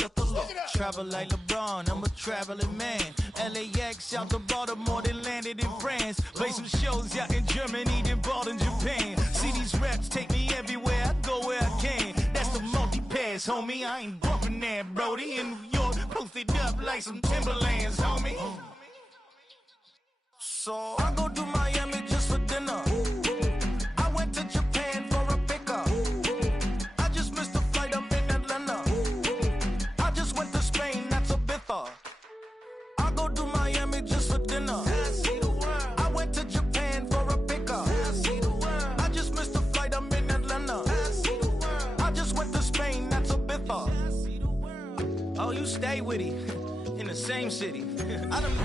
set the law. Travel like LeBron, I'm a traveling man. LAX out to Baltimore, then landed in France. Play some shows out in Germany, then bought in Japan. See these reps take me everywhere, I go where I can. That's the multi-pass, homie. I ain't bumping that, Brody. In New York, posted up like some Timberlands, homie. So I go to Miami just for dinner. I went to Japan for a pickup. I just missed the flight, I'm in Atlanta. I just went to Spain, that's a Ibiza. I go to Miami just for dinner. I went to Japan for a pickup. I just missed the flight, I'm in Atlanta. I just went to Spain, that's a Ibiza. Oh, you stay with him in the same city. I don't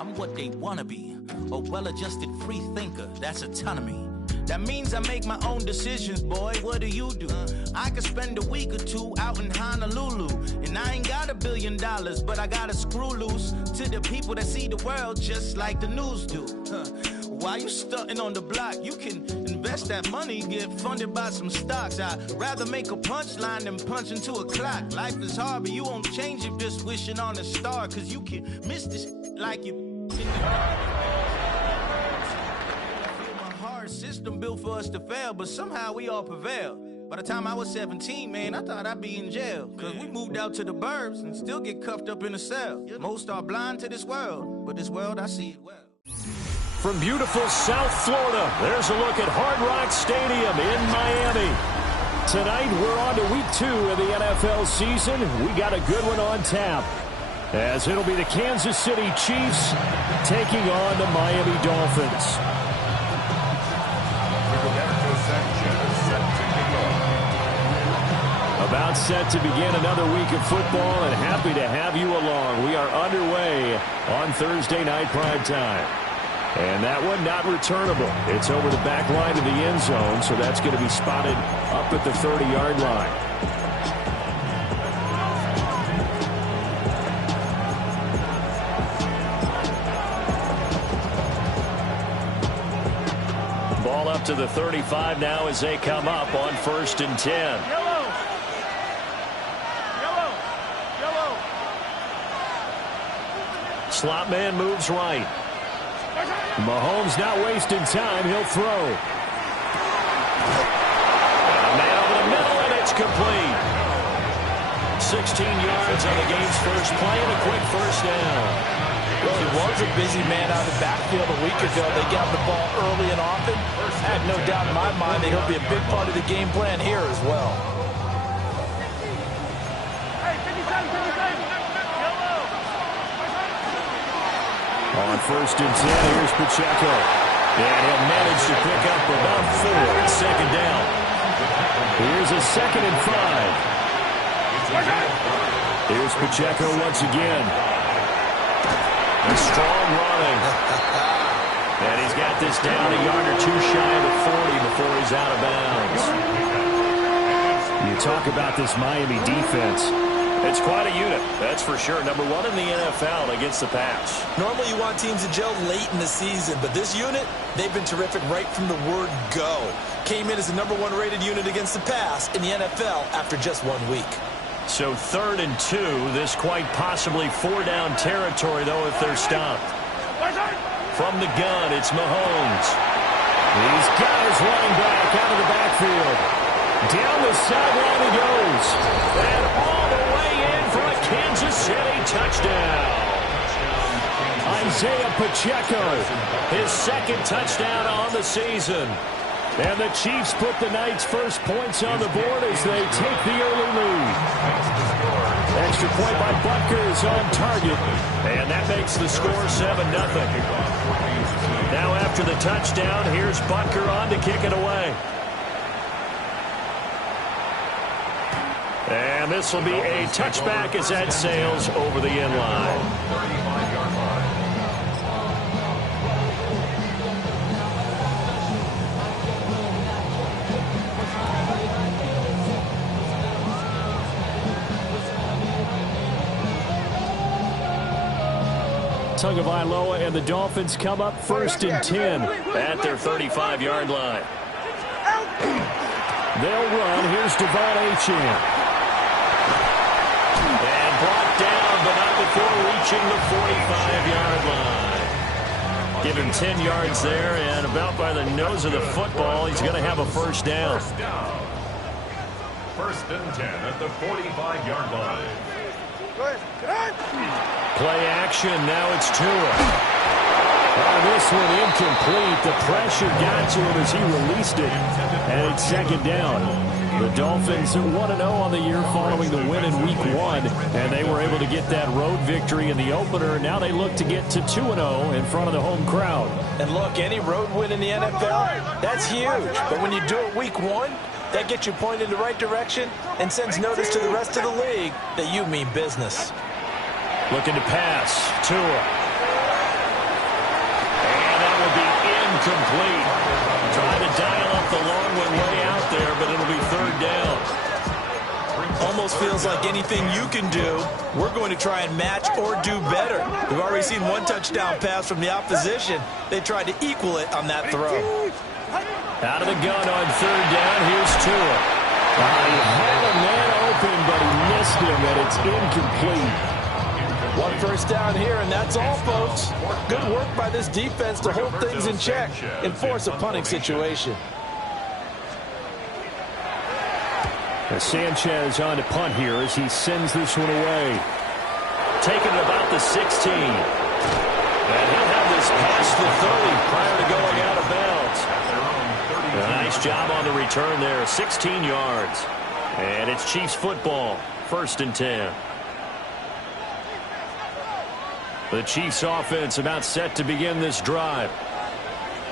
I'm what they wanna be, a well-adjusted free thinker, that's autonomy. That means I make my own decisions, boy, what do you do? I could spend a week or two out in Honolulu, and I ain't got $1 billion, but I got a screw loose to the people that see the world just like the news do. While you stunting on the block, you can invest that money, get funded by some stocks. I'd rather make a punchline than punch into a clock. Life is hard, but you won't change it just wishing on a star, cause you can miss this like you in the feel my hard system built for us to fail, but somehow we all prevail. By the time I was 17, man, I thought I'd be in jail. Cause we moved out to the burbs and still get cuffed up in a cell. Most are blind to this world, but this world I see it well. From beautiful South Florida, there's a look at Hard Rock Stadium in Miami. Tonight, we're on to week 2 of the NFL season. We got a good one on tap, as it'll be the Kansas City Chiefs taking on the Miami Dolphins. About set to begin another week of football, and happy to have you along. We are underway on Thursday night primetime. And that one not returnable. It's over the back line of the end zone, so that's going to be spotted up at the 30-yard line. Ball up to the 35 now as they come up on 1st and 10. Yellow. Slot man moves right. Mahomes not wasting time. He'll throw. And a man over the middle, and it's complete. 16 yards on the game's first play and a quick first down. Well, he was a busy man out of the backfield a week ago. They got the ball early and often. I have no doubt in my mind that he'll be a big part of the game plan here as well. On 1st and 10, here's Pacheco. And he'll manage to pick up about 4 at 2nd down. Here's a 2nd and 5. Here's Pacheco once again. A strong running. And he's got this down a yard or two shy of the 40 before he's out of bounds. You talk about this Miami defense. It's quite a unit, that's for sure. Number 1 in the NFL against the pass. Normally you want teams to gel late in the season, but this unit, they've been terrific right from the word go. Came in as the number 1 rated unit against the pass in the NFL after just 1 week. So 3rd and 2, this quite possibly 4-down territory, though, if they're stopped. From the gun, it's Mahomes. He's got his running back out of the backfield. Down the sideline he goes. And all the way in for a Kansas City touchdown. Isaiah Pacheco, his 2nd touchdown on the season. And the Chiefs put the night's first points on the board as they take the early lead. Extra point by Butker is on target. And that makes the score 7-0. Now after the touchdown, here's Butker on to kick it away. And this will be a touchback as that sails over the end line. Tagovailoa and the Dolphins come up 1st and 10 at their 35-yard line. They'll run. Here's Devon Achane. And brought down, but not before reaching the 45-yard line. Give him 10 yards there, and about by the nose of the football, he's going to have a first down. First and 10 at the 45-yard line. Play action. Now it's Tua. This one incomplete. The pressure got to him as he released it, and it's second down. The Dolphins 1-0 on the year following the win in Week 1, and they were able to get that road victory in the opener. Now they look to get to 2-0 in front of the home crowd. And look, any road win in the NFL, that's huge. But when you do it Week 1, that gets you pointed in the right direction and sends notice to the rest of the league that you mean business. Looking to pass. Tua. Incomplete. Trying to dial up the long one way out there, but it'll be third down. Almost feels like anything you can do, we're going to try and match or do better. We've already seen one touchdown pass from the opposition. They tried to equal it on that throw. Out of the gun on third down. Here's Tua. He had a man open, but he missed him, and it's incomplete. One first down here, and that's all, folks. Good work by this defense to hold things in check and force a punting situation. Sanchez on to punt here as he sends this one away. Taking it about the 16. And he'll have this past the 30 prior to going out of bounds. A nice job on the return there, 16 yards. And it's Chiefs football, first and 10. The Chiefs offense about set to begin this drive.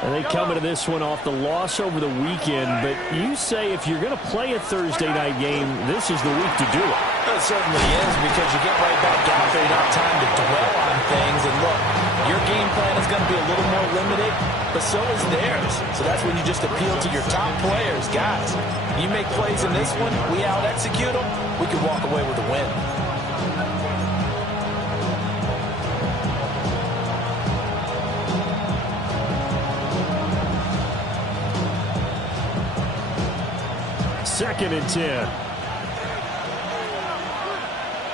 And they come into this one off the loss over the weekend. But you say if you're going to play a Thursday night game, this is the week to do it. It certainly is, because you get right back out there. You don't have time to dwell on things. And look, your game plan is going to be a little more limited, but so is theirs. So that's when you just appeal to your top players. Guys, you make plays in this one, we out-execute them, we can walk away with a win. Second and 10.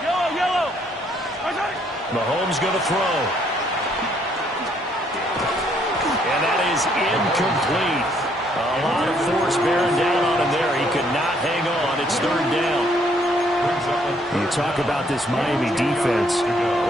Yellow. Mahomes going to throw. And that is incomplete. A lot of force bearing down on him there. He could not hang on. It's third down. You talk about this Miami defense.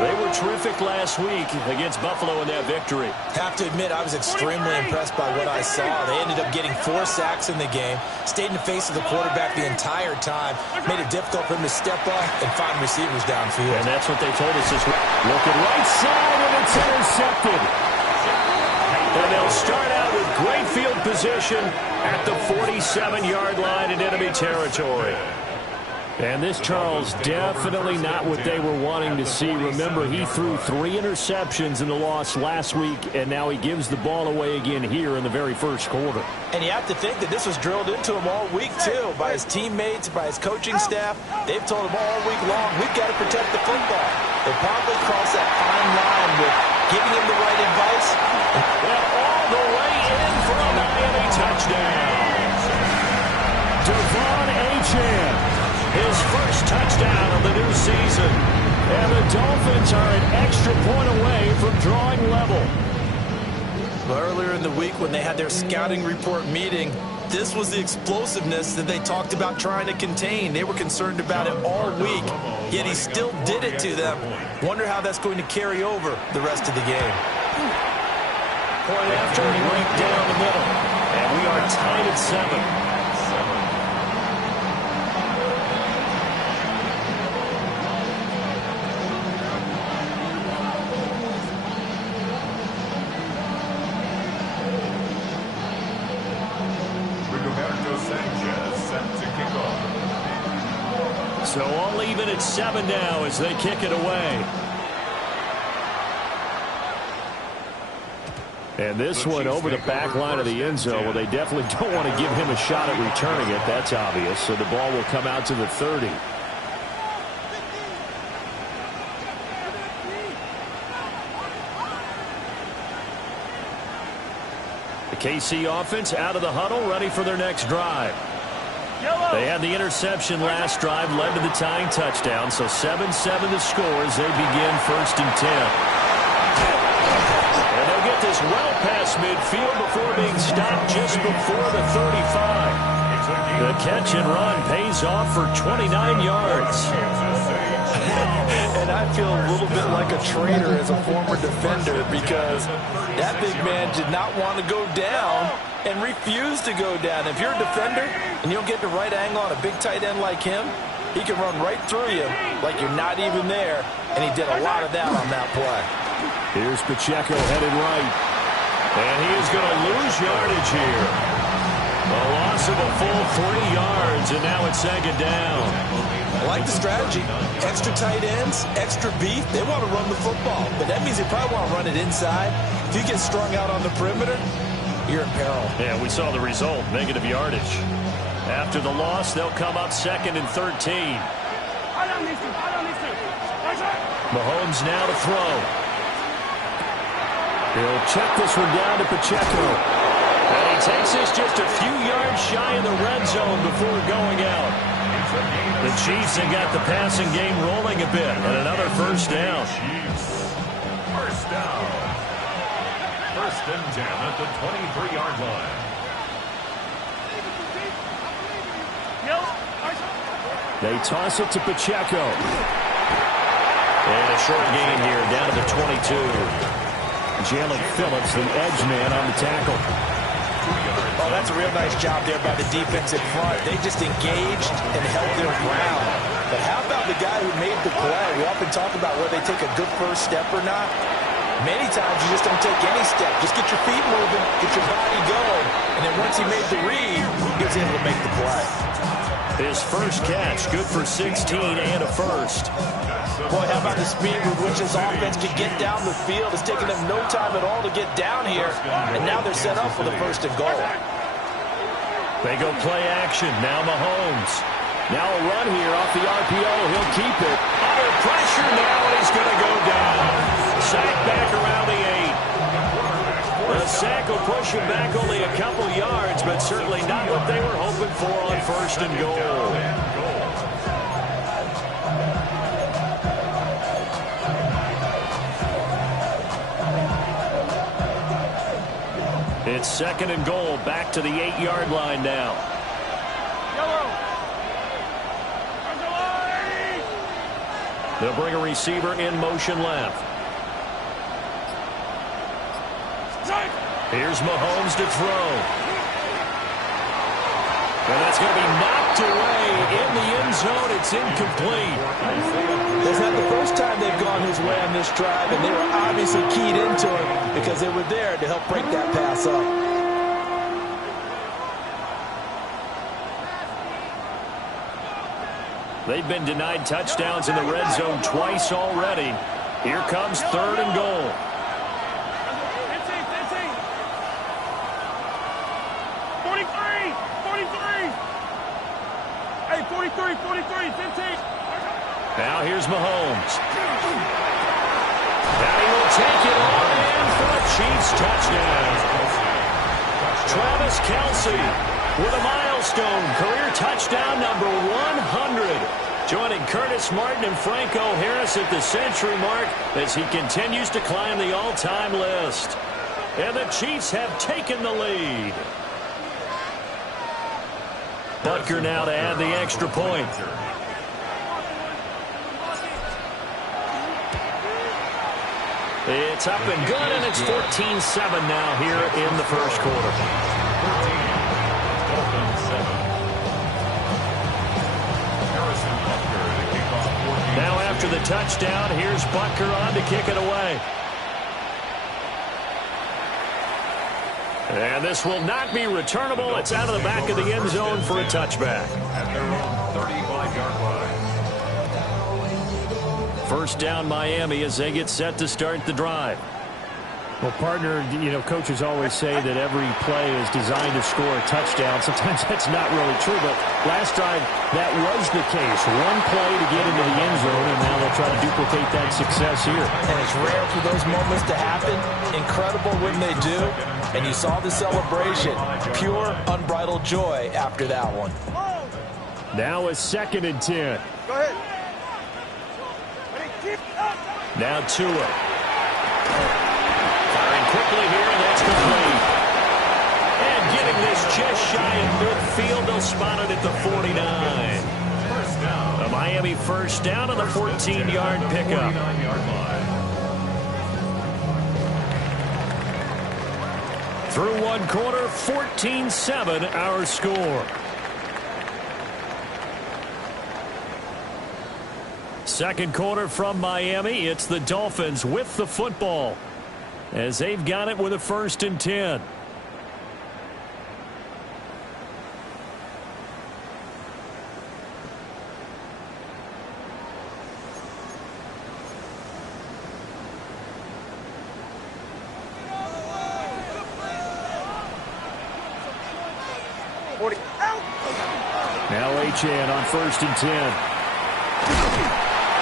They were terrific last week against Buffalo in that victory. Have to admit, I was extremely impressed by what I saw. They ended up getting 4 sacks in the game, stayed in the face of the quarterback the entire time, made it difficult for him to step up and find receivers downfield. And that's what they told us this week. Looking right side, and it's intercepted. And they'll start out with great field position at the 47-yard line in enemy territory. And this, Charles, definitely not what they were wanting to see. Remember, he threw 3 interceptions in the loss last week, and now he gives the ball away again here in the very first quarter. And you have to think that this was drilled into him all week, too, by his teammates, by his coaching staff. They've told him all week long, we've got to protect the football. They probably crossed that fine line with giving him the right advice. And all the way in for a Miami touchdown. Devon Achane. His first touchdown of the new season. And the Dolphins are an extra point away from drawing level. Well, earlier in the week when they had their scouting report meeting, this was the explosiveness that they talked about trying to contain. They were concerned about it all week, yet he still did it to them. Wonder how that's going to carry over the rest of the game. Point after, right down the middle. And we are tied at 7. So all even at 7 now as they kick it away. And this one over the back line of the end zone. Well, they definitely don't want to give him a shot at returning it. That's obvious. So the ball will come out to the 30. The KC offense out of the huddle, ready for their next drive. They had the interception last drive, led to the tying touchdown, so 7-7 the score as they begin 1st and 10. And they'll get this well past midfield before being stopped just before the 35. The catch and run pays off for 29 yards. And I feel a little bit like a traitor as a former defender because that big man did not want to go down and refused to go down. If you're a defender and you don't get the right angle on a big tight end like him, he can run right through you like you're not even there, and he did a lot of that on that play. Here's Pacheco headed right, and he is going to lose yardage here. A loss of a full 3 yards, and now it's 2nd down. I like the strategy. Extra tight ends, extra beef. They want to run the football, but that means they probably want to run it inside. If you get strung out on the perimeter, you're in peril. Yeah, we saw the result, negative yardage. After the loss, they'll come up 2nd and 13. Mahomes now to throw. He'll check this one down to Pacheco. And he takes this just a few yards shy of the red zone before going out. The Chiefs have got the passing game rolling a bit, and another 1st down. First down. 1st and 10 at the 23-yard line. They toss it to Pacheco. And a short gain here, down to the 22. Jalen Phillips, the edge man on the tackle. Oh, that's a real nice job there by the defense in front. They just engaged and held their ground. But how about the guy who made the play? We often talk about whether they take a good first step or not. Many times you just don't take any step. Just get your feet moving, get your body going. And then once he made the read, he was able to make the play. His first catch, good for 16 and a first. Boy, how about the speed with which this offense can get down the field? It's taken them no time at all to get down here. And now they're set up for the 1st and goal. They go play action. Now Mahomes. Now a run here off the RPO. He'll keep it. Under pressure now, and he's going to go down. Sack back around the 8. The sack will push him back only a couple yards, but certainly not what they were hoping for on 1st and goal. It's 2nd and goal, back to the 8-yard line now. They'll bring a receiver in motion left. Here's Mahomes to throw. And that's going to be knocked away in the end zone. It's incomplete. It's not the first time they've gone his way on this drive, and they were obviously keyed into it because they were there to help break that pass up. They've been denied touchdowns in the red zone twice already. Here comes 3rd and goal. Hey, 43, 15. Now here's Mahomes. Now he will take it on in for a Chiefs touchdown. Travis Kelce with a milestone career touchdown number 100. Joining Curtis Martin and Franco Harris at the century mark as he continues to climb the all-time list. And the Chiefs have taken the lead. Butker now to add the extra point. It's up and good, and it's 14-7 now here in the 1st quarter. Now after the touchdown, here's Butker on to kick it away. And this will not be returnable. It's out of the back of the end zone for a touchback. At their own 35-yard line. First down Miami as they get set to start the drive. Well, partner, coaches always say that every play is designed to score a touchdown. Sometimes that's not really true, but last drive, that was the case. One play to get into the end zone, and now they'll try to duplicate that success here. And it's rare for those moments to happen. Incredible when they do. And you saw the celebration. Pure, unbridled joy after that one. Now a 2nd and 10. Go ahead. Now Tua. Firing quickly here, and that's complete. And getting this just shy of midfield, they'll spot it at the 49. A Miami first down on the 14-yard pickup. Through one quarter, 14-7 our score. Second quarter from Miami. It's the Dolphins with the football as they've got it with a 1st and 10. Now Achane on 1st and 10.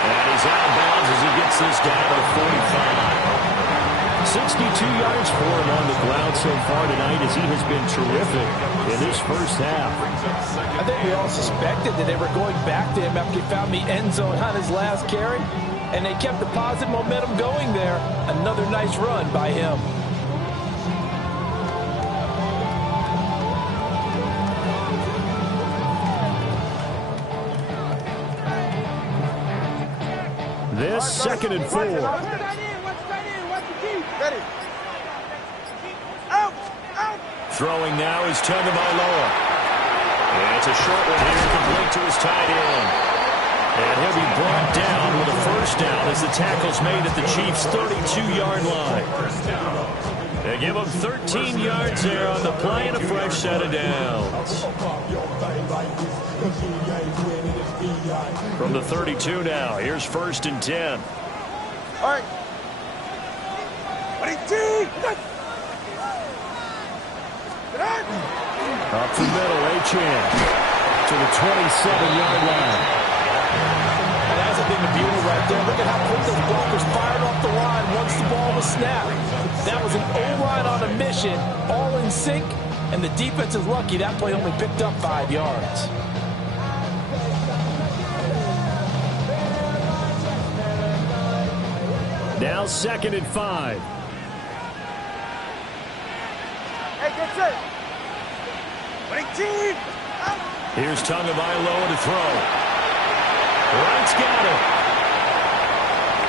And he's out of bounds as he gets this down to 45. 62 yards for him on the ground so far tonight as he has been terrific in this first half. I think we all suspected that they were going back to him after he found the end zone on his last carry, and they kept the positive momentum going there. Another nice run by him. This 2nd and 4. Throwing now is Tagovailoa. And it's a short one here, complete to his tight end. And he'll be brought down with a 1st down as the tackle's made at the Chiefs' 32-yard line. They give him 13 yards there on the play and a fresh set of downs. From the 32 now, here's 1st and 10. All right. Up the middle, Achane to the 27-yard line. And that's a thing of beauty right there. Look at how quick those blockers fired off the line once the ball was snapped. That was an O-line on a mission, all in sync, and the defense is lucky that play only picked up 5 yards. Now 2nd and 5. Hey, get set. Here's Tagovailoa to throw. Wright's got it.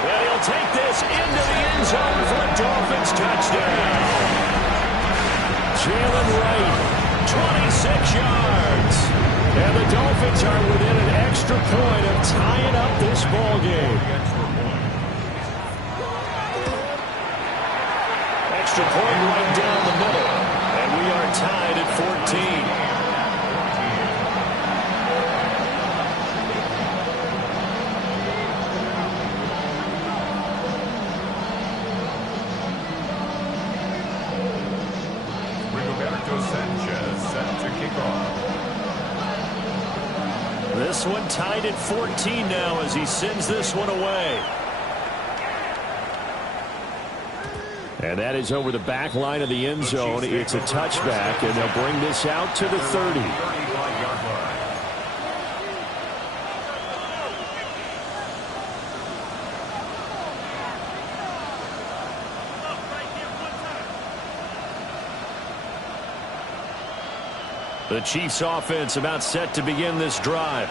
And he'll take this into the end zone for a Dolphins touchdown. Jalen Wright, 26 yards. And the Dolphins are within an extra point of tying up this ball game. Extra point right down the middle. And we are tied at 14. This one tied at 14 now as he sends this one away. And that is over the back line of the end zone. It's a touchback, and they'll bring this out to the 30. The Chiefs offense about set to begin this drive.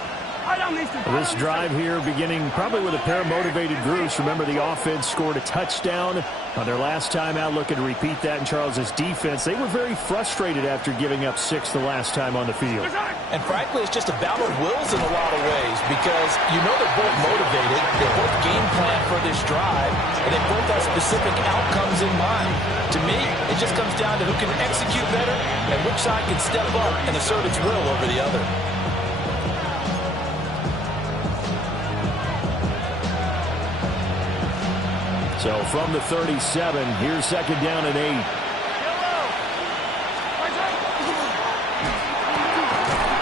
This drive here beginning probably with a pair of motivated groups. Remember, the offense scored a touchdown on their last time out, looking to repeat that in Charles's defense. They were very frustrated after giving up 6 the last time on the field. And frankly, it's just a battle of wills in a lot of ways because you know they're both motivated. They both game plan for this drive, and they both have specific outcomes in mind. To me, it just comes down to who can execute better and which side can step up and assert its will over the other. So from the 37, here's 2nd down and 8.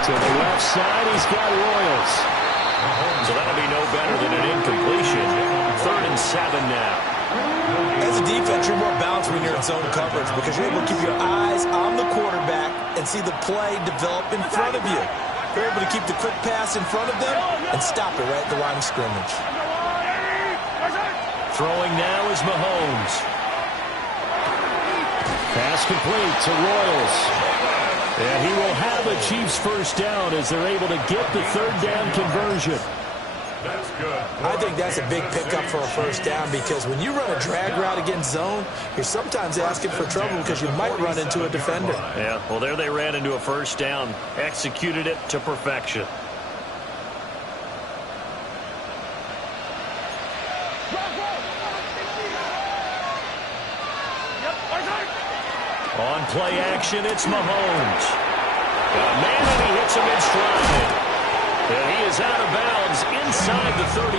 To the left side, he's got Royals. So that'll be no better than an incompletion. 3rd and 7 now. As a defense, you're more balanced when you're in zone coverage because you're able to keep your eyes on the quarterback and see the play develop in front of you. They're able to keep the quick pass in front of them and stop it right at the line of scrimmage. Throwing now is Mahomes. Pass complete to Royals. And he will have a Chiefs first down as they're able to get the third down conversion. That's good. I think that's a big pickup for a first down because when you run a drag route against zone, you're sometimes asking for trouble because you might run into a defender. Yeah, well, there they ran into a first down, executed it to perfection. On play action, it's Mahomes. Man, and he hits him in stride. And he is out of bounds inside the 35.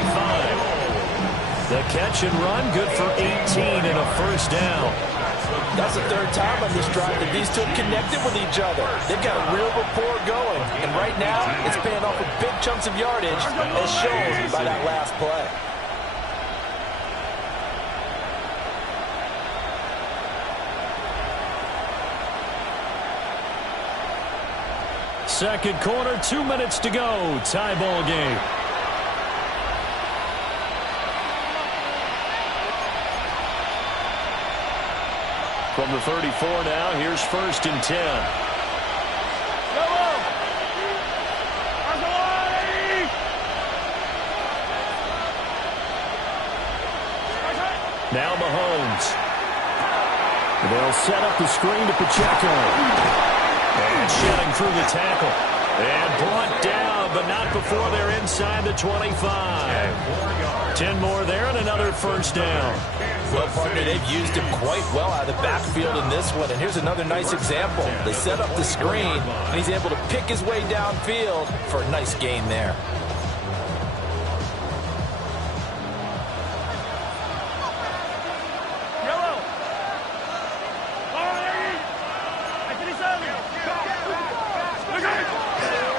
The catch and run, good for 18 and a first down. That's the third time on this drive that these two have connected with each other. They've got a real rapport going. And right now, it's paying off with big chunks of yardage, as shown by that last play. Second quarter, 2 minutes to go. Tie ball game. From the 34 now, here's first and 10. Now Mahomes. They'll set up the screen to Pacheco. And shedding through the tackle. And brought down, but not before they're inside the 25. 10 more there and another first down. Well, partner, they've used him quite well out of the backfield in this one. And here's another nice example. They set up the screen, and he's able to pick his way downfield for a nice gain there.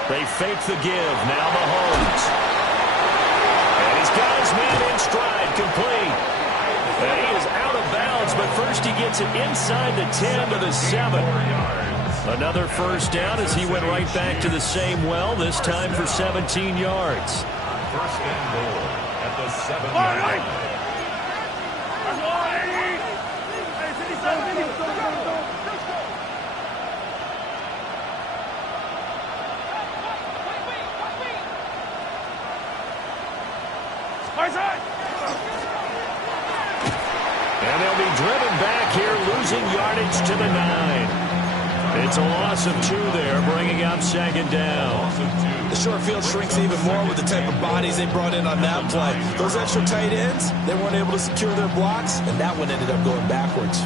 They fake the give. Now Mahomes. And he's got his man in stride, complete. And he is out of bounds, but first he gets it inside the 10 to the 7. Another first down as he went right back to the same well, this time for 17 yards. First and goal at the 7-yard line. And they'll be driven back here, losing yardage to the 9. It's a loss of 2 there, bringing up second down. The short field shrinks even more with the type of bodies they brought in on that play. Those extra tight ends, they weren't able to secure their blocks, and that one ended up going backwards.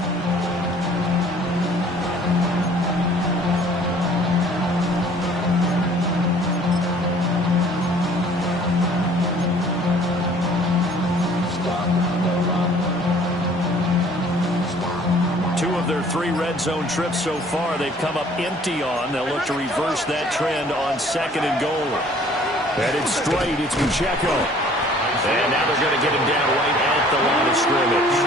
Their 3 red zone trips so far, they've come up empty on. They'll look to reverse that trend on second and goal. Headed straight, it's Pacheco. And now they're going to get him down right at the line of scrimmage.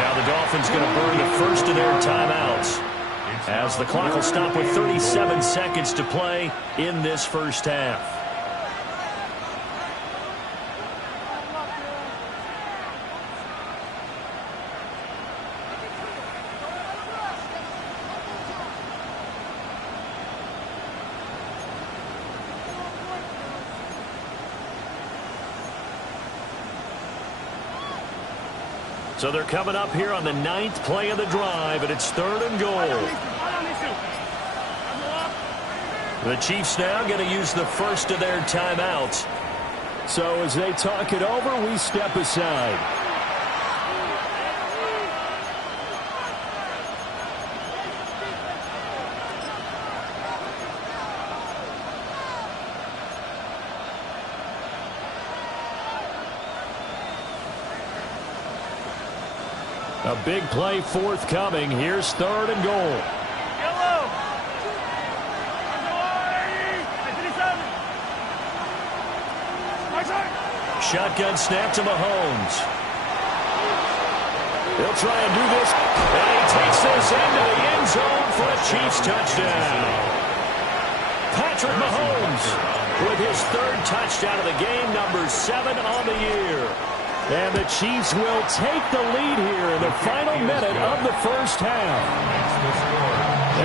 Now the Dolphins going to burn the first of their timeouts, as the clock will stop with 37 seconds to play in this first half. So they're coming up here on the 9th play of the drive, and it's third and goal. The Chiefs now going to use the first of their timeouts. So as they talk it over, we step aside. A big play forthcoming. Here's third and goal. Shotgun snap to Mahomes. He'll try and do this. And he takes this into the end zone for a Chiefs touchdown. Patrick Mahomes with his third touchdown of the game, number 7 on the year. And the Chiefs will take the lead here in the final minute of the first half.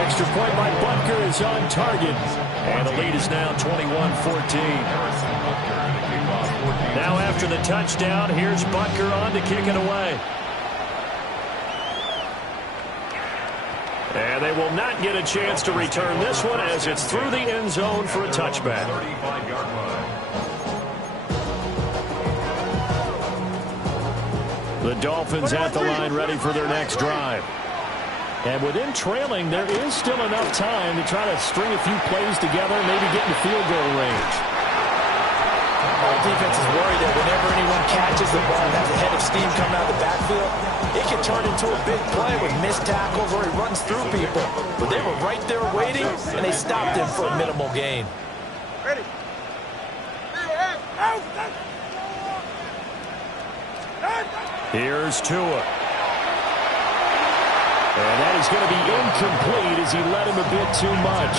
Extra point by Butker is on target. And the lead is now 21-14. Now after the touchdown, here's Butker on to kick it away. And they will not get a chance to return this one as it's through the end zone for a touchback. 35-yard line. The Dolphins at the line ready for their next drive. And within trailing, there is still enough time to try to string a few plays together, maybe get into field goal range. Our defense is worried that whenever anyone catches the ball and has a head of steam coming out of the backfield, it can turn into a big play with missed tackles or he runs through people. But they were right there waiting, and they stopped him for a minimal gain. Ready. Here's Tua. And that is going to be incomplete as he led him a bit too much.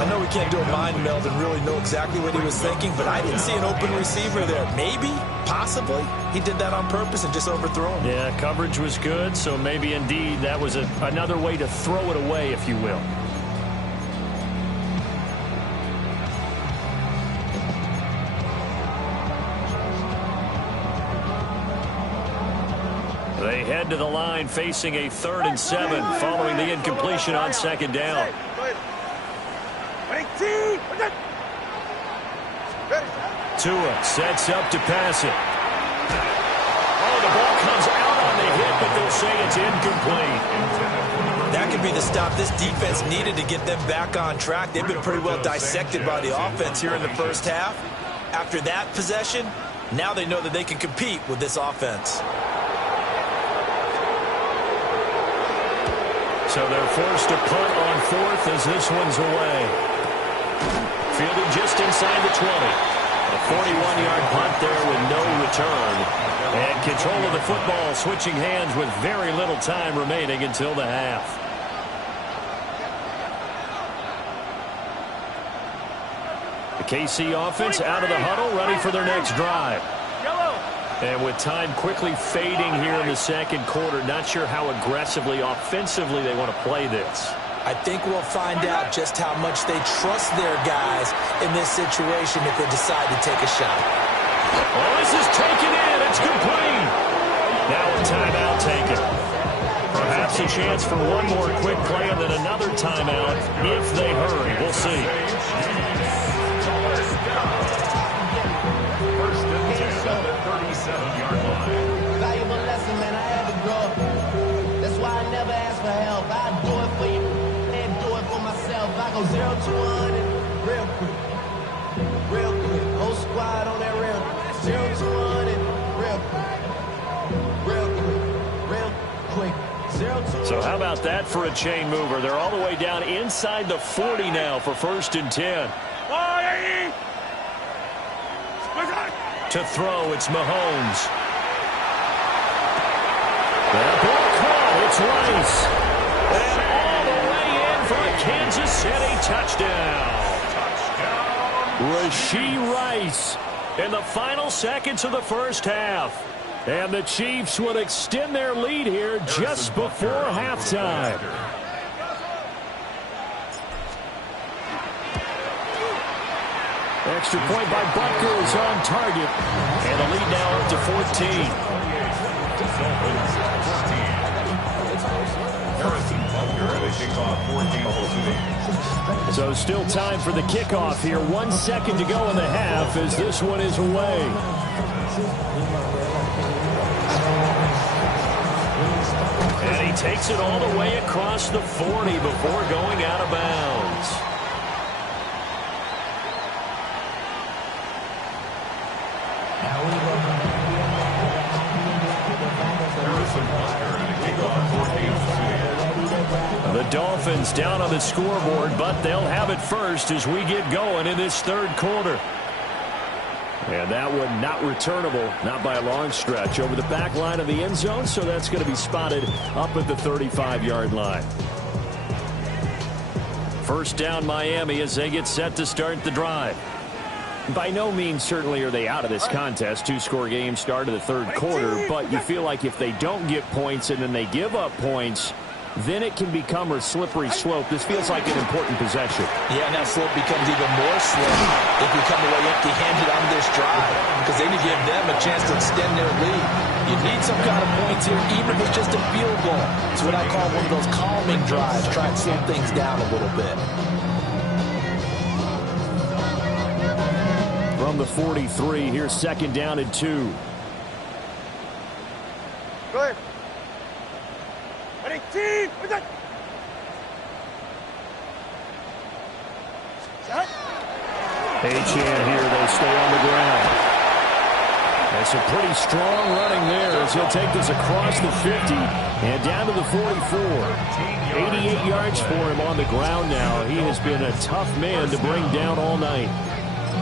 I know we can't do a mind meld and really know exactly what he was thinking, but I didn't see an open receiver there. Maybe, possibly, he did that on purpose and just overthrew him. Yeah, coverage was good, so maybe indeed that was another way to throw it away, if you will. They head to the line facing a 3rd and 7 following the incompletion on 2nd down. Tua sets up to pass it. Oh, the ball comes out on the hit, but they'll say it's incomplete. That could be the stop this defense needed to get them back on track. They've been pretty well dissected by the offense here in the first half. After that possession, now they know that they can compete with this offense. So they're forced to punt on 4th as this one's away. Fielded just inside the 20. A 41-yard punt there with no return. And control of the football switching hands with very little time remaining until the half. The KC offense out of the huddle, ready for their next drive. And with time quickly fading here in the 2nd quarter, not sure how aggressively, offensively they want to play this. I think we'll find out just how much they trust their guys in this situation if they decide to take a shot. Well, this is taken in. It's complete. Now a timeout taken. Perhaps a chance for one more quick play and then another timeout if they hurry. We'll see. First and 10 at the 37-yard line. Valuable lesson, man. I had to grow up. That's why I never ask for help. I do it for you and do it for myself. I go 0 to 100 real quick. Real quick. Whole squad on that real quick. 0 to 100 real quick. Real quick. Real quick. 0 to 100. So how about that for a chain mover? They're all the way down inside the 40 now for 1st and 10. To throw, it's Mahomes. That ball caught, it's Rice. And all the way in for a Kansas City touchdown. Rashee Rice in the final seconds of the first half. And the Chiefs will extend their lead here just before halftime. Extra point by Butker is on target. And the lead now up to 14. So still time for the kickoff here. 1 second to go in the half as this one is away. And he takes it all the way across the 40 before going out of bounds. The Dolphins down on the scoreboard, but they'll have it first as we get going in this 3rd quarter. And that one not returnable, not by a long stretch, over the back line of the end zone, so that's going to be spotted up at the 35-yard line. First down Miami as they get set to start the drive. By no means certainly are they out of this contest. Two-score game start of the third quarter, but you feel like if they don't get points and then they give up points, then it can become a slippery slope. This feels like an important possession. Yeah, and that slope becomes even more slippery if you come away empty-handed on this drive, because then you give them a chance to extend their lead. You need some kind of points here, even if it's just a field goal. It's what I call one of those calming drives. Try and slow things down a little bit. From the 43, here's second down and 2. Good. Ready, team! Achane here, they stay on the ground. That's a pretty strong running there as he'll take this across the 50 and down to the 44. 88 yards for him on the ground now. He has been a tough man to bring down all night.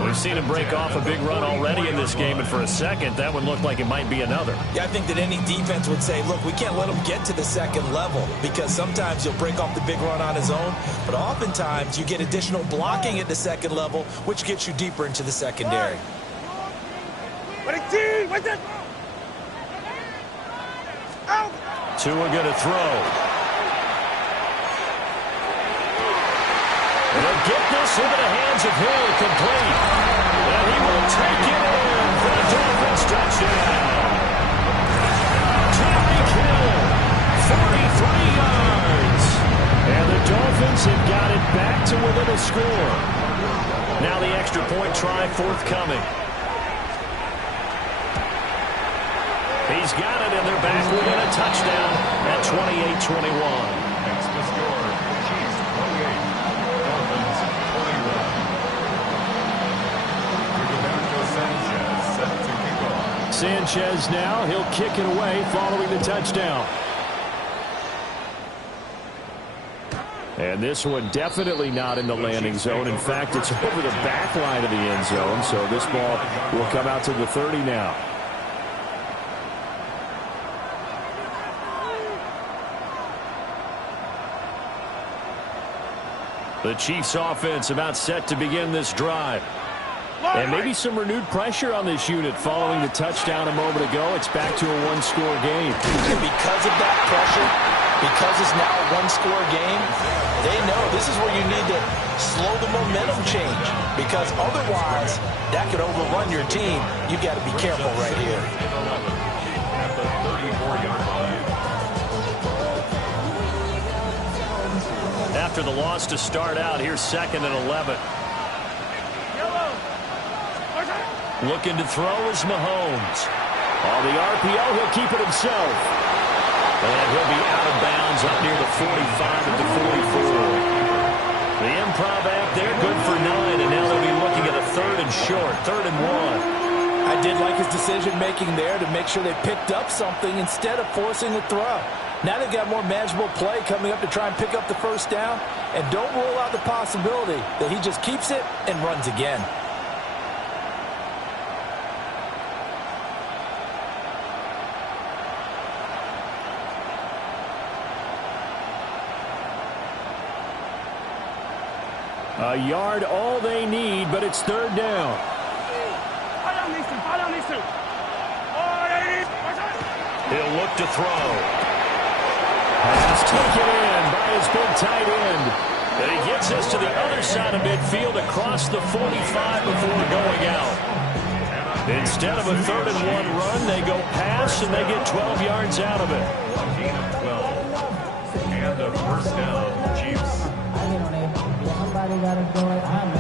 We've seen him break off a big run already in this game, and for a second, that one looked like it might be another. Yeah, I think that any defense would say, look, we can't let him get to the second level, because sometimes he'll break off the big run on his own, but oftentimes you get additional blocking at the second level, which gets you deeper into the secondary. Tua going to throw. They'll get this into the hands of Hill, complete. And he will take it in for the Dolphins touchdown. Tyreek Hill, 43 yards. And the Dolphins have got it back to within a score. Now the extra point try forthcoming. He's got it, and they're back within a touchdown at 28-21. Sanchez now, he'll kick it away following the touchdown. And this one definitely not in the landing zone. In fact, it's over the back line of the end zone, so this ball will come out to the 30 now. The Chiefs offense about set to begin this drive. And maybe some renewed pressure on this unit following the touchdown a moment ago. It's back to a one-score game. And because of that pressure, because it's now a one-score game, they know this is where you need to slow the momentum change, because otherwise that could overrun your team. You've got to be careful right here. At the 34-yard line. After the loss to start out, here's second and 11. Looking to throw is Mahomes. On the RPO, he'll keep it himself. And he'll be out of bounds up near the 45 at the 44. The improv act there, good for 9, and now they'll be looking at a third and short, 3rd and 1. I did like his decision-making there to make sure they picked up something instead of forcing the throw. Now they've got more manageable play coming up to try and pick up the first down, and don't rule out the possibility that he just keeps it and runs again. A yard all they need, but it's 3rd down. He'll look to throw. Pass taken in by his big tight end. And he gets us to the other side of midfield across the 45 before going out. Instead of a 3rd and 1 run, they go pass and they get 12 yards out of it. 12. And a first down, Chiefs. Somebody gotta do it, I'm in.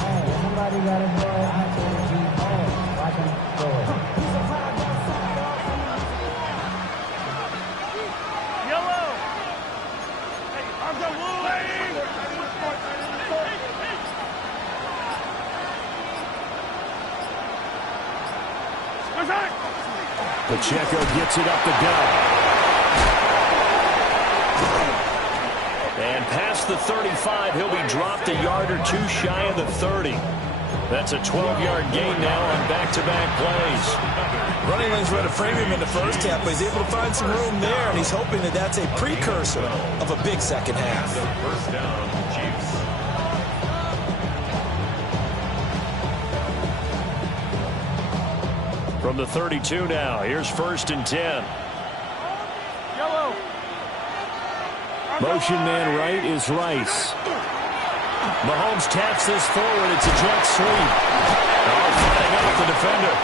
Hey, somebody gotta do it, I change you. Hey, watch him do it. Yellow! Hey, arms are moving! Pacheco gets it up the gut. And past the 35, he'll be dropped a yard or 2 shy of the 30. That's a 12-yard gain now on back-to-back plays. Running lanes read a premium in the first half, but he's able to find some room there, and he's hoping that that's a precursor of a big second half. First down, Chiefs. From the 32 now, here's 1st and 10. Yellow. Motion man right is Rice. Mahomes taps this forward. It's a jet sweep. Fighting off the defender.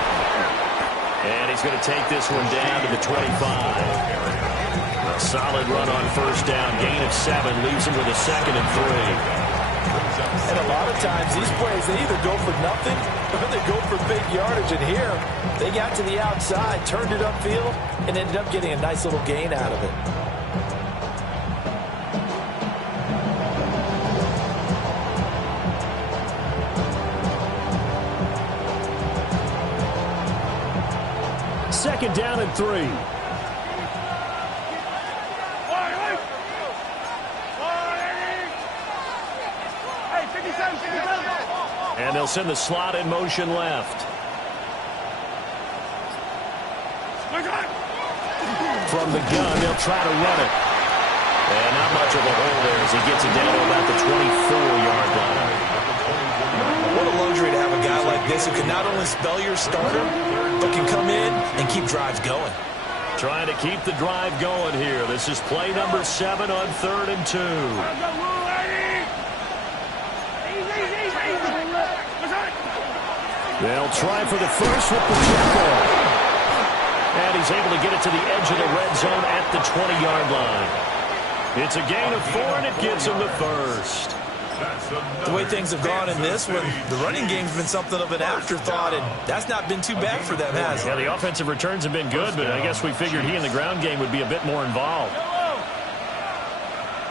And he's going to take this one down to the 25. A solid run on 1st down. Gain of 7 leaves him with a 2nd and 3. And a lot of times these plays, they either go for nothing or they go for big yardage. And here, they got to the outside, turned it upfield, and ended up getting a nice little gain out of it. Second down and 3. And they'll send the slot in motion left. From the gun, they'll try to run it. And not much of a hole there as he gets it down to about the 24-yard line. What a luxury to have a guy like this who can not only spell your starter, but can come in and keep drives going. Trying to keep the drive going here. This is play number 7 on 3rd and 2. They'll try for the first with Pacheco. And he's able to get it to the edge of the red zone at the 20-yard line. It's a gain of 4, and it gives him the first. The way things have gone in this one, the running game's been something of an afterthought, and that's not been too bad for them, has it? Yeah, the offensive returns have been good, but I guess we figured he in the ground game would be a bit more involved.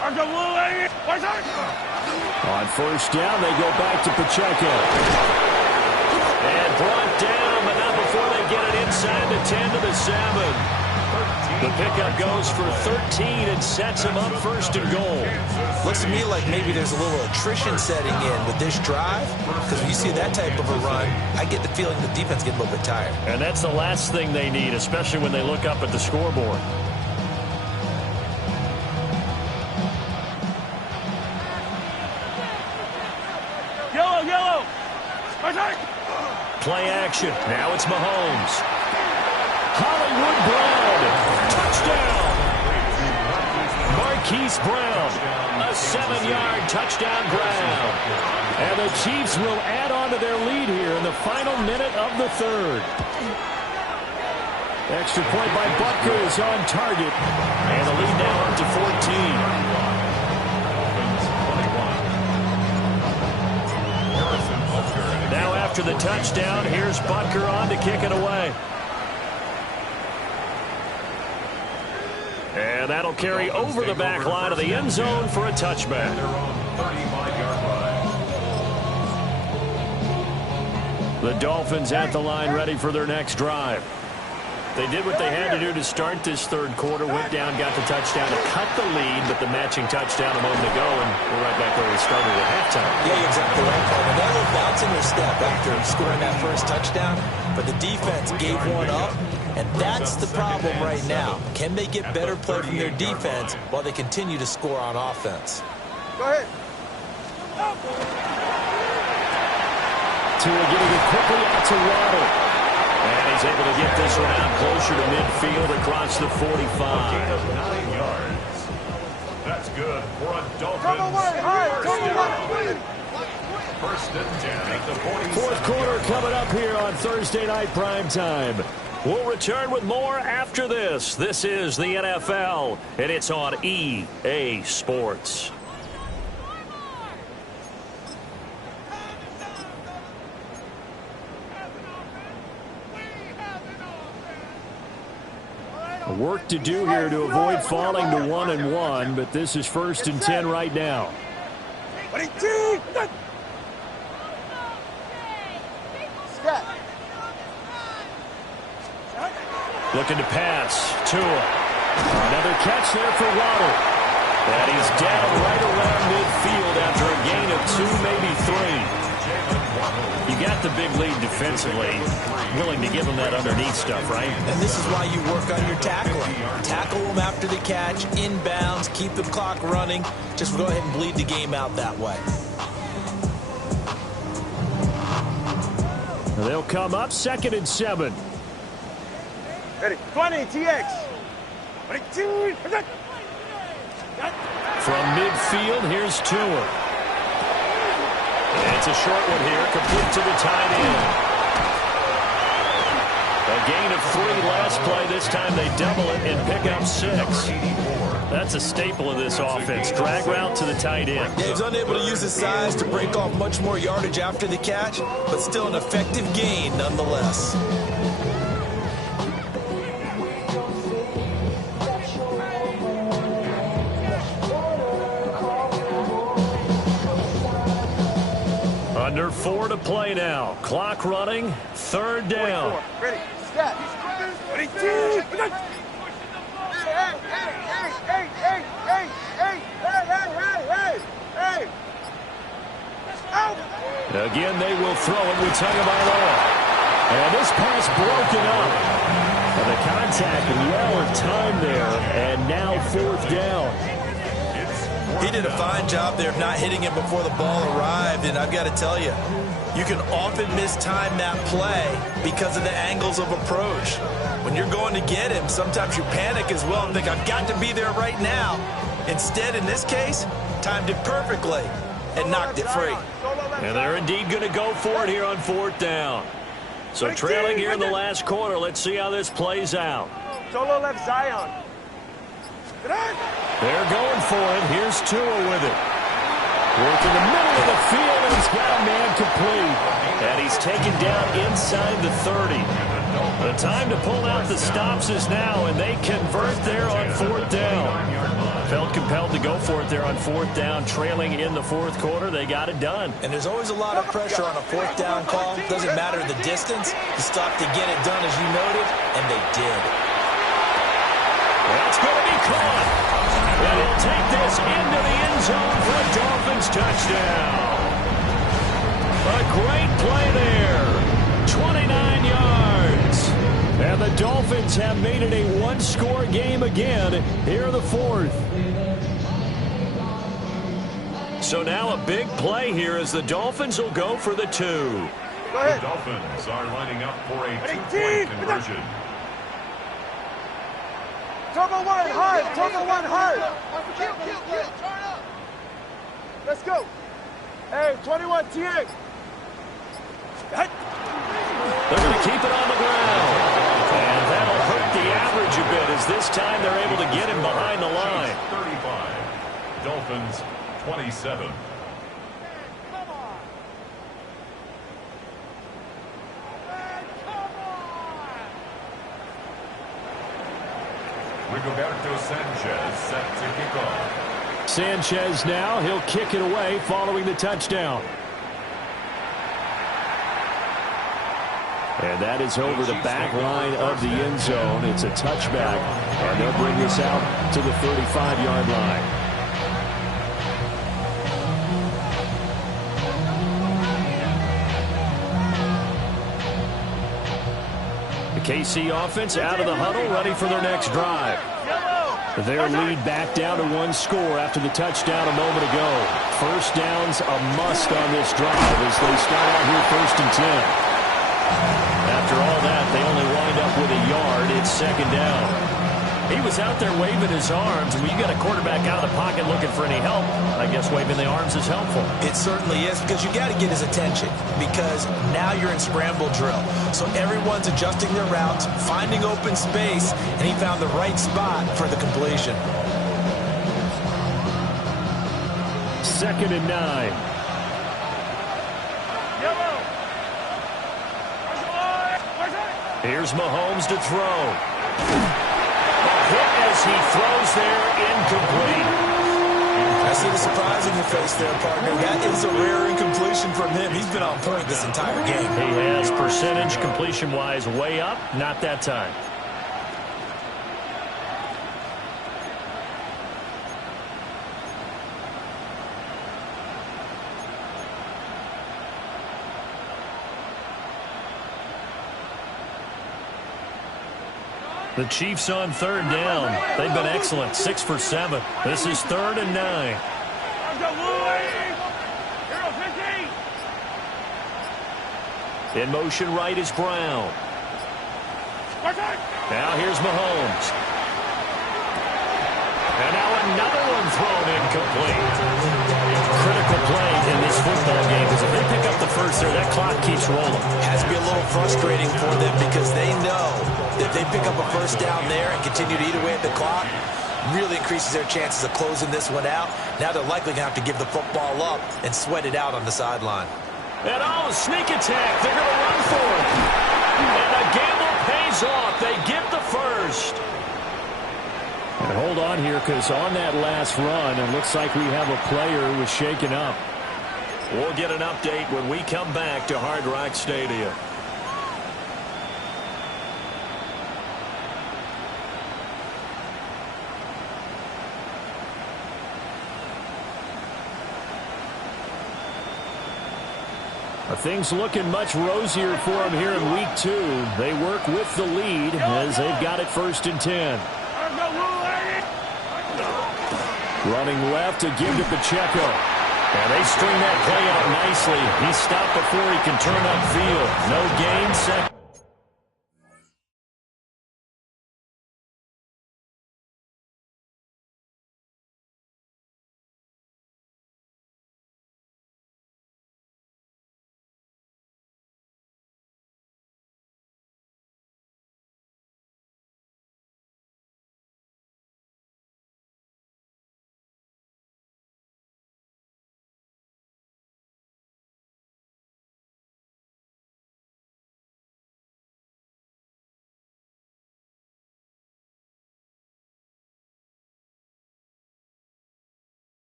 On 1st down, they go back to Pacheco. And brought down, but not before they get it inside the 10 to the 7. The pickup goes for 13 and sets him up 1st and goal. Looks to me like maybe there's a little attrition setting in with this drive, because when you see that type of a run, I get the feeling the defense gets a little bit tired. And that's the last thing they need, especially when they look up at the scoreboard. Yellow. Play action. Now it's Mahomes. Hollywood Brown. Touchdown. Marquise Brown. A 7-yard touchdown Brown. And the Chiefs will add on to their lead here in the final minute of the 3rd. Extra point by Butker is on target. And the lead now up to 14. Now after the touchdown, here's Butker on to kick it away. And that'll carry over the back line of the end zone for a touchback. The Dolphins at the line ready for their next drive. They did what they had to do to start this 3rd quarter, went down, got the touchdown to cut the lead, but the matching touchdown a moment ago, and we're right back where we started at halftime. Yeah, you're exactly right, Paul. And they were bouncing their step after scoring that first touchdown, but the defense gave one up, and that's the problem right now. Can they get better play from their defense while they continue to score on offense? Go ahead. Tua getting it quickly out to Waddle. And he's able to get this one out closer to midfield across the 45. Of 9 yards. That's good for a Dolphins. First and 10 at the 47. 4th quarter coming up here on Thursday Night Primetime. We'll return with more after this. This is the NFL, and it's on EA Sports. Work to do here to avoid falling to 1-1, but this is 1st and 10 right now. Looking to pass. Tua. Another catch there for Waddle. And he's down right around midfield after a gain of 2, maybe 3. You got the big lead defensively, willing to give them that underneath stuff, right? And this is why you work on your tackling. Tackle them after the catch, inbounds, keep the clock running. Just go ahead and bleed the game out that way. They'll come up 2nd and 7. Ready? 20, TX. From midfield, here's Tua. It's a short one here, complete to the tight end. A gain of 3 last play. This time they double it and pick up 6. That's a staple of this offense. Drag route to the tight end. Yeah, he's unable to use his size to break off much more yardage after the catch, but still an effective gain nonetheless. Under 4 to play now. Clock running. 3rd down. Ready? Step. Ready? Hey! Again, they will throw it with Tagovailoa. And this pass broken up. And the contact well timed there. And now 4th down. He did a fine job there of not hitting it before the ball arrived, and I've got to tell you, you can often mistime that play because of the angles of approach. When you're going to get him, sometimes you panic as well and think, I've got to be there right now. Instead, in this case, timed it perfectly and knocked it free. And they're indeed going to go for it here on 4th down. So trailing here in the last quarter, let's see how this plays out. Solo left Zion. They're going for it. Here's Tua with it. Working the middle of the field, and he's got a man complete. And he's taken down inside the 30. The time to pull out the stops is now, and they convert there on 4th down. Felt compelled to go for it there on 4th down, trailing in the 4th quarter. They got it done. And there's always a lot of pressure on a 4th down call. Doesn't matter the distance. You stop to get it done, as you noted, and they did. That's going to be caught. And he'll take this into the end zone for a Dolphins touchdown. A great play there. 29 yards. And the Dolphins have made it a one-score game again here in the 4th. So now a big play here as the Dolphins will go for the 2. The Dolphins are lining up for a 2-point conversion. Turbo 1 hard. Turbo 1 hard. Turn up. Let's go. Hey, 21 TX. They're going to keep it on the ground. And that'll hurt the average a bit as this time they're able to get him behind the line. 35. Dolphins 27. Rigoberto Sanchez set to kick off. Sanchez now, he'll kick it away following the touchdown. And that is over the back line of the end zone. It's a touchback, and they'll bring this out to the 35-yard line. The KC offense out of the huddle, ready for their next drive. Their lead back down to 1 score after the touchdown a moment ago. First down's a must on this drive as they start out here 1st and 10. After all that, they only wind up with a yard. It's 2nd down. He was out there waving his arms. When you got a quarterback out of the pocket looking for any help, I guess waving the arms is helpful. It certainly is, because you got to get his attention, because now you're in scramble drill. So everyone's adjusting their routes, finding open space, and he found the right spot for the completion. 2nd and 9. Here's Mahomes to throw. A hit as he throws there, incomplete. I see the surprise in your face there, partner. That is a rare incompletion from him. He's been on point this entire game. He has percentage completion-wise way up, not that time. The Chiefs on 3rd down. They've been excellent, 6 for 7. This is 3rd and 9. In motion right is Brown. Now here's Mahomes. And now another one thrown incomplete. Critical play in this football game, because if they pick up the first there, that clock keeps rolling. Has to be a little frustrating for them because they know that if they pick up a first down there and continue to eat away at the clock, really increases their chances of closing this one out. Now they're likely going to have to give the football up and sweat it out on the sideline. And sneak attack. They're going to run for it. And a gamble pays off. They get the first. And hold on here, because on that last run, it looks like we have a player who was shaken up. We'll get an update when we come back to Hard Rock Stadium. Things looking much rosier for them here in week 2. They work with the lead as they've got it 1st and 10. Running left to give to Pacheco. And they string that play out nicely. He's stopped before he can turn upfield. No gain, second.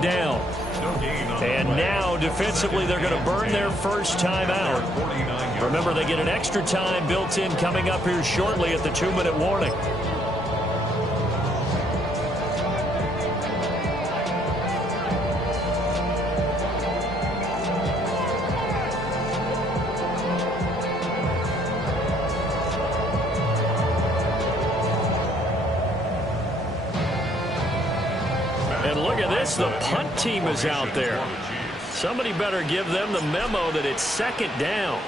Down. And now defensively they're going to burn their first time out. Remember, they get an extra time built in coming up here shortly at the 2-minute warning. And look at this, the punt team is out there. Somebody better give them the memo that it's 2nd down.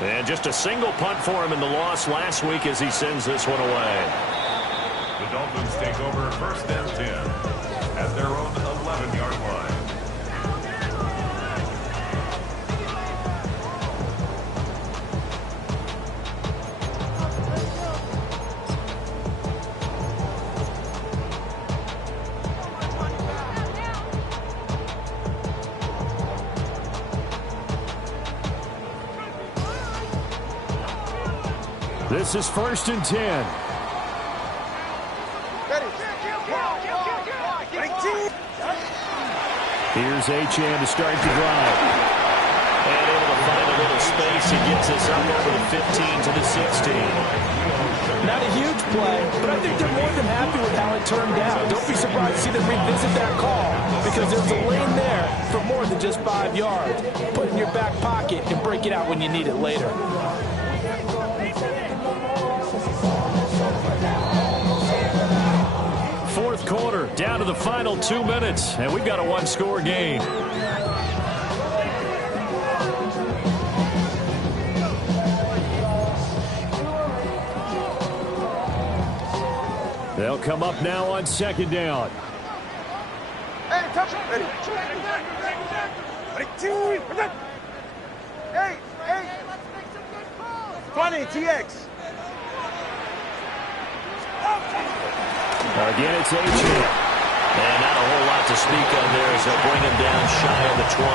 And just a single punt for him in the loss last week as he sends this one away. The Dolphins take over 1st and 10 at their own 11-yard line. This is 1st and 10. Here's Achane to start the drive. And able to find a little space. He gets us up over the 15 to the 16. Not a huge play, but I think they're more than happy with how it turned out. Don't be surprised to see them revisit that call, because there's a lane there for more than just 5 yards. Put it in your back pocket and break it out when you need it later. Fourth quarter, down to the final 2 minutes, and we've got a one-score game. They'll come up now on 2nd down. Hey, touch it. Ready. 20, TX. Again, it's Achane. And not a whole lot to speak of there as they'll bring him down shy of the 20.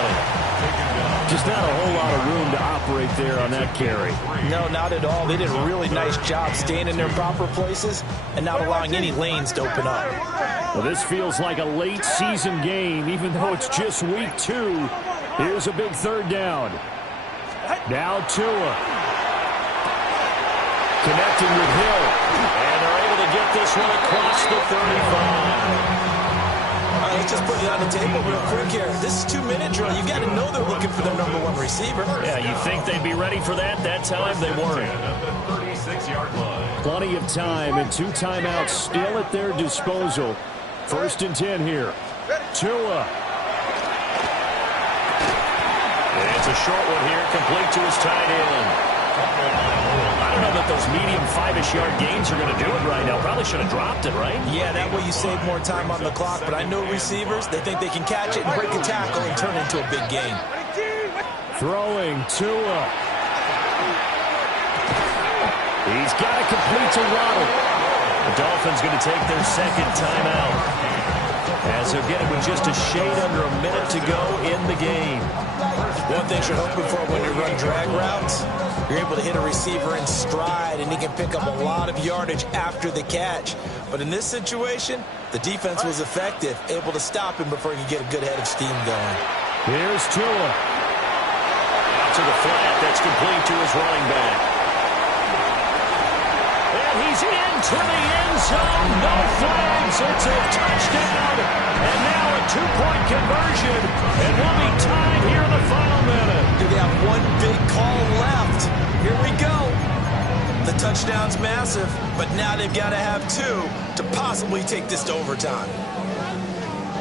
Just not a whole lot of room to operate there on that carry. No, not at all. They did a really nice job staying in their proper places and not allowing any lanes to open up. Well, this feels like a late season game, even though it's just week 2. Here's a big 3rd down. Now Tua. Connecting with Hill. And they're able to get this one across the 35. All right, let's just put it on the table real quick here. This is 2-minute drill. You got to know they're looking for their number 1 receiver. Yeah, you think they'd be ready for that? That time they weren't. Plenty of time and 2 timeouts still at their disposal. 1st and 10 here. Tua. It's a short one here, complete to his tight end. I don't know that those medium 5-ish yard gains are going to do it right now. Probably should have dropped it, right? Yeah, that way you save more time on the clock. But I know receivers, they think they can catch it and break a tackle and turn it into a big gain. Throwing Tua. He's got it complete to Waddle. The Dolphins going to take their 2nd timeout, as they're getting with just a shade under a minute to go in the game. One thing you're hoping for when you run drag routes, you're able to hit a receiver in stride, and he can pick up a lot of yardage after the catch. But in this situation, the defense was effective, able to stop him before he could get a good head of steam going. Here's Tua. Out to the flat. That's complete to his running back. And he's into the end zone. No flags. It's a touchdown. And now a 2-point conversion. And we'll be tied here in the final minute. They have one big call left. Here we go. The touchdown's massive, but now they've got to have 2 to possibly take this to overtime.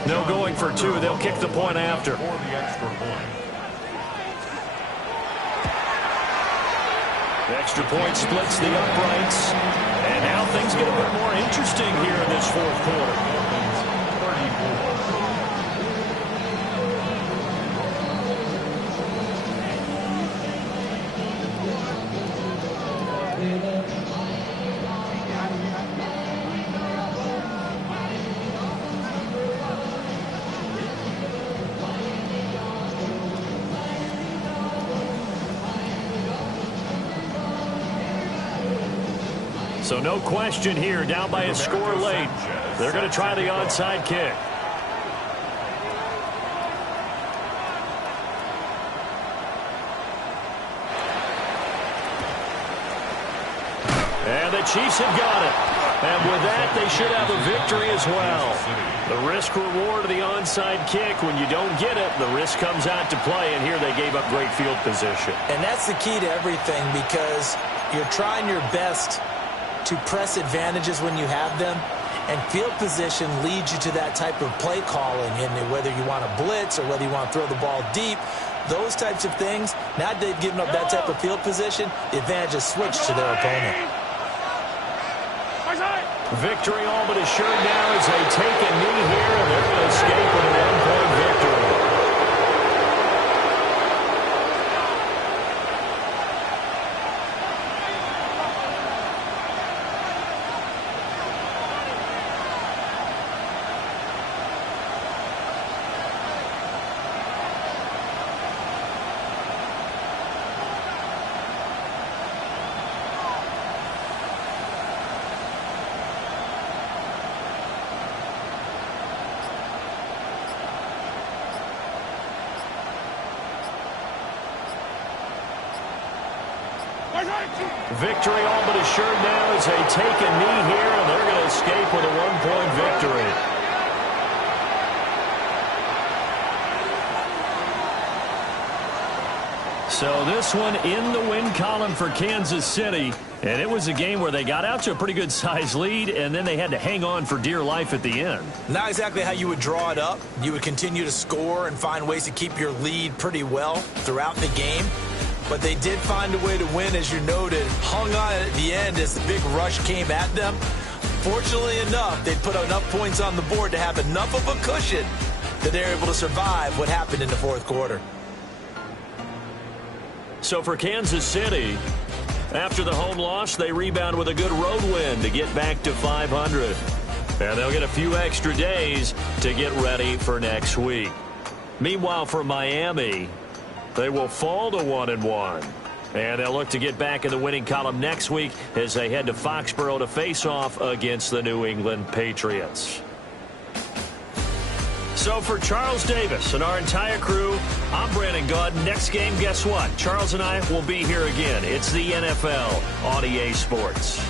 No going for 2. They'll kick the point after. For the extra point. The extra point splits the uprights. And now things get a bit more interesting here in this 4th quarter. So no question here, down by a score late. They're going to try the onside kick. And the Chiefs have got it. And with that, they should have a victory as well. The risk-reward of the onside kick, when you don't get it, the risk comes out to play, and here they gave up great field position. And that's the key to everything, because you're trying your best to press advantages when you have them, and field position leads you to that type of play calling, and whether you want to blitz or whether you want to throw the ball deep, those types of things, now that they've given up that type of field position, the advantage is switched to their opponent. Victory all but assured now as they take a knee here, and they're going to escape with a 1-point victory. Victory all but assured now as they take a knee here, and they're going to escape with a 1-point victory. So this one in the win column for Kansas City, and it was a game where they got out to a pretty good size lead, and then they had to hang on for dear life at the end. Not exactly how you would draw it up. You would continue to score and find ways to keep your lead pretty well throughout the game. But they did find a way to win, as you noted. Hung on at the end as the big rush came at them. Fortunately enough, they put enough points on the board to have enough of a cushion that they're able to survive what happened in the 4th quarter. So for Kansas City, after the home loss, they rebound with a good road win to get back to 500. And they'll get a few extra days to get ready for next week. Meanwhile, for Miami, they will fall to 1-1. And they'll look to get back in the winning column next week as they head to Foxborough to face off against the New England Patriots. So for Charles Davis and our entire crew, I'm Brandon Gaud. Next game, guess what? Charles and I will be here again. It's the NFL on EA Sports.